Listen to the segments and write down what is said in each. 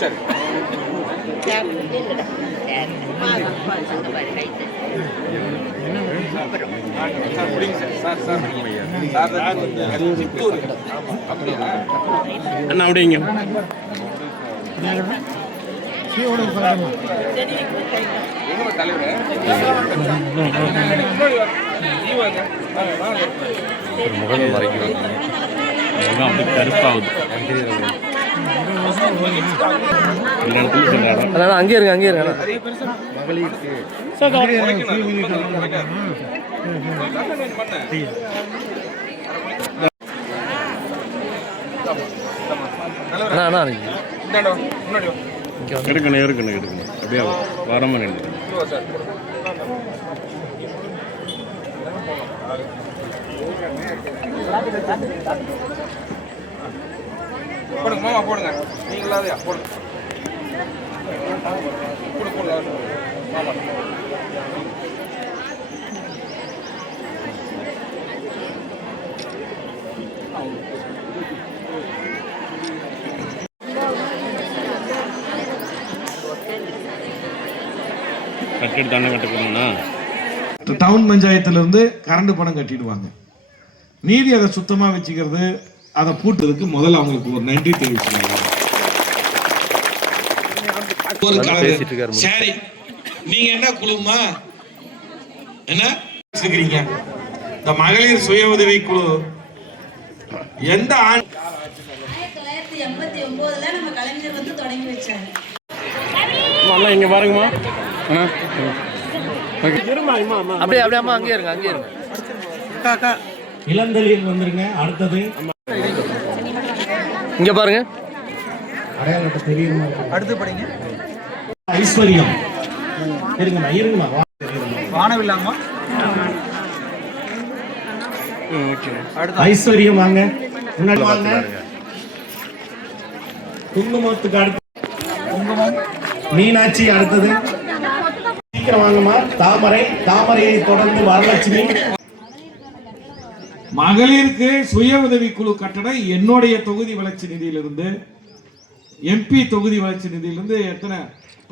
சரி அண்ணா அப்படிங்க முகம் மறைக்கிறது அப்படி கருப்பாகுது. அங்கே இருங்க அங்கே இருங்க. எடுக்கணும் எடுக்கணும் எடுக்கணும் அப்படியே வரமா நின்று போடுங்க மாமா போடுங்க நீங்களாதையா போடுங்க போடுங்க மாமா கட்டிட்டு தானே கட்டணும்னா டவுன் பஞ்சாயத்திலிருந்து கரண்ட் பணம் கட்டிடுவாங்க. மீதி அதை சுத்தமாக வச்சுக்கிறது, அதை பூட்டுறதுக்கு முதல்ல அவங்களுக்கு ஒரு நன்றி தெரிவிச்சுக்காங்க. சரி, நீங்க என்ன குழுமா என்ன வச்சுக்கிறீங்க? இந்த மகளிர் சுய உதவி குழு எந்த ஆண்டு 1989 நம்ம கலைஞர் வந்து தொடங்கி வச்சாங்க. இங்க பாருங்கம்மா. அப்படியே அப்படியே அம்மா அங்கே இருங்க அங்கே இருங்க. இளந்தளிர் வந்துருங்க. அடுத்தது இங்க பாருங்க. அடையாளத்தை தெரியுமா? அடுத்து படிங்க. ஐஸ்வர்யம் இருங்கம்மா இருங்கம்மா. வானவில்லாமா ஐஸ்வர்யம் வாங்க முன்னாடி வாங்க. குங்குமத்துக்கு அடுத்து குங்குமம் மீனாட்சி. அடுத்தது சீக்கிரம் வாங்கம்மா. தாமரை, தாமரையை தொடர்ந்து வரலட்சுமி. மகளிருக்கு சுய உதவி குழு கட்டணம் என்னுடைய தொகுதி வளர்ச்சி நிதியிலிருந்து, எம்பி தொகுதி வளர்ச்சி நிதியிலிருந்து எத்தனை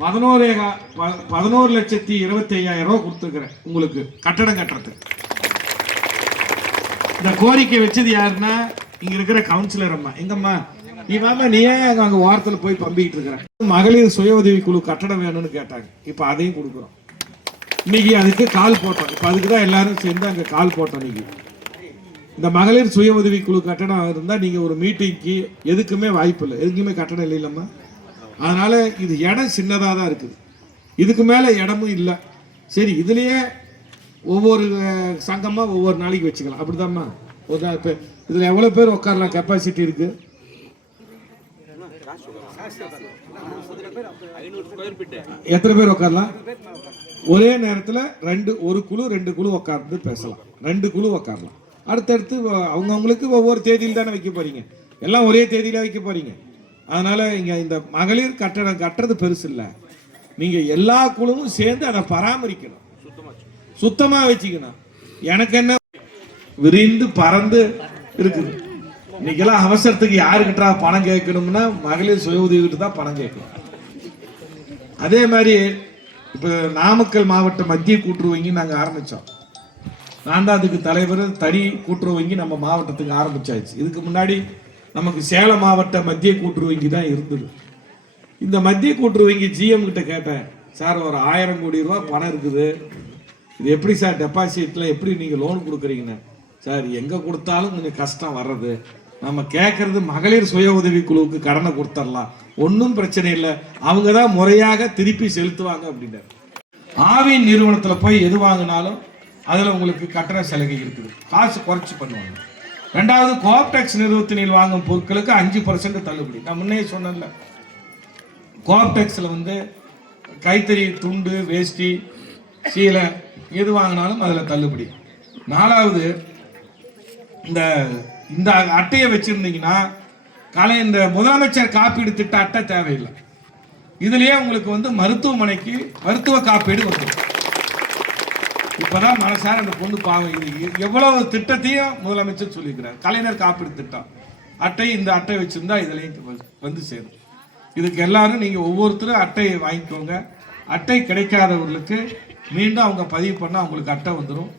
11,25,000 ரூபாய் கொடுத்துருக்கிறேன் உங்களுக்கு கட்டணம் கட்டுறதுக்கு. இந்த கோரிக்கை வச்சது யாருன்னா இங்க இருக்கிற கவுன்சிலர் அம்மா. எங்கம்மா நீ மாமா நீ ஏன் அங்க வாரத்தில் போய் பம்பிக்கிட்டு இருக்கிறேன்? மகளிர் சுய உதவி குழு கட்டணம் வேணும்னு கேட்டாங்க. இப்ப அதையும் கொடுக்குறோம். இன்னைக்கு அதுக்கு கால் போட்டோம். இப்ப அதுக்கு தான் எல்லாரும் சேர்ந்து அங்க கால் போட்டோம். இன்னைக்கு இந்த மகளிர் சுய உதவி குழு கட்டணம் இருந்தால் நீங்கள் ஒரு மீட்டிங்க்கு எதுக்குமே வாய்ப்பு இல்லை, எதுக்குமே கட்டணம் இல்லை இல்லைம்மா. அதனால இது இடம் சின்னதாக தான் இருக்குது, இதுக்கு மேலே இடமும் இல்லை. சரி, இதுலேயே ஒவ்வொரு சங்கமாக ஒவ்வொரு நாளைக்கு வச்சுக்கலாம். அப்படிதாம்மா ஒரு நாள் இப்போ இதில் எவ்வளோ பேர் உட்காரலாம்? கெப்பாசிட்டி இருக்கு எத்தனை பேர் உட்காரலாம்? ஒரே நேரத்தில் ஒரு குழு 2 குழு உட்கார்ந்து பேசலாம். 2 குழு உட்காரலாம். அடுத்தடுத்து அவங்கவுங்களுக்கு ஒவ்வொரு தேதியில் தானே வைக்க போறீங்க, எல்லாம் ஒரே தேதியில வைக்க போறீங்க. அதனால இங்க இந்த மகளிர் கட்டணம் கட்டுறது பெருசு இல்லை. நீங்க எல்லா குழுவும் சேர்ந்து அதை பராமரிக்கணும், சுத்தமா வச்சுக்கணும். எனக்கு என்ன விரிந்து பறந்து இருக்குது. இன்னைக்கெல்லாம் அவசரத்துக்கு யாருக்கிட்டா பணம் கேட்கணும்னா மகளிர் சுய உதவிக்கிட்டு தான் பணம் கேட்கணும். அதே மாதிரி இப்போ நாமக்கல் மாவட்ட மத்திய கூட்டுறவு வங்கி நாங்கள் ஆரம்பித்தோம். நான் தான் அதுக்கு தலைவர். தனி கூட்டுறவு வங்கி நம்ம மாவட்டத்துக்கு ஆரம்பிச்சாச்சு. இதுக்கு முன்னாடி நமக்கு சேலம் மாவட்ட மத்திய கூட்டுறவு வங்கி தான் இருந்தது. இந்த மத்திய கூட்டுறவு வங்கி ஜிஎம் கிட்ட கேட்டேன், சார் ஒரு 1000 கோடி ரூபா பணம் இருக்குது, இது எப்படி சார் டெபாசிட்டில் எப்படி நீங்கள் லோன் கொடுக்குறீங்கன்னு. சார் எங்கே கொடுத்தாலும் கொஞ்சம் கஷ்டம் வர்றது, நம்ம கேட்கறது மகளிர் சுய உதவி குழுவுக்கு கடனை கொடுத்துடலாம், ஒன்றும் பிரச்சனை இல்லை, அவங்க தான் முறையாக திருப்பி செலுத்துவாங்க அப்படின்னாரு. ஆவின் நிறுவனத்தில் போய் எது வாங்கினாலும் அதில் உங்களுக்கு கட்டண சலுகை இருக்குது, காசு குறைச்சி பண்ணுவாங்க. 2வது கோஆப்டெக்ஸ் நிறுவனத்தில் வாங்கும் பொருட்களுக்கு 5% தள்ளுபடி. நான் முன்னே சொன்னேன்ல, கோஆப்டெக்ஸில் வந்து கைத்தறி துண்டு, வேஷ்டி, சீலை எது வாங்கினாலும் அதில் தள்ளுபடி. 4வது இந்த அட்டையை வச்சிருந்தீங்கன்னா இந்த முதலமைச்சர் காப்பீடு திட்ட அட்டை தேவையில்லை. இதுலயே உங்களுக்கு வந்து மருத்துவமனைக்கு மருத்துவ காப்பீடு வந்துடும். இப்பதான் மனசார அந்த பொண்ணு பாவம் இது எவ்வளவு திட்டத்தையும் முதலமைச்சர் சொல்லியிருக்கிறார். கலைஞர் காப்பீடு திட்டம் அட்டை, இந்த அட்டை வச்சிருந்தா இதுலையும் வந்து சேரும். இதுக்கு எல்லாரும் நீங்க ஒவ்வொருத்தரும் அட்டையை வாங்கிக்கோங்க. அட்டை கிடைக்காதவர்களுக்கு மீண்டும் அவங்க பதிவு பண்ணா அவங்களுக்கு அட்டை வந்துடும்.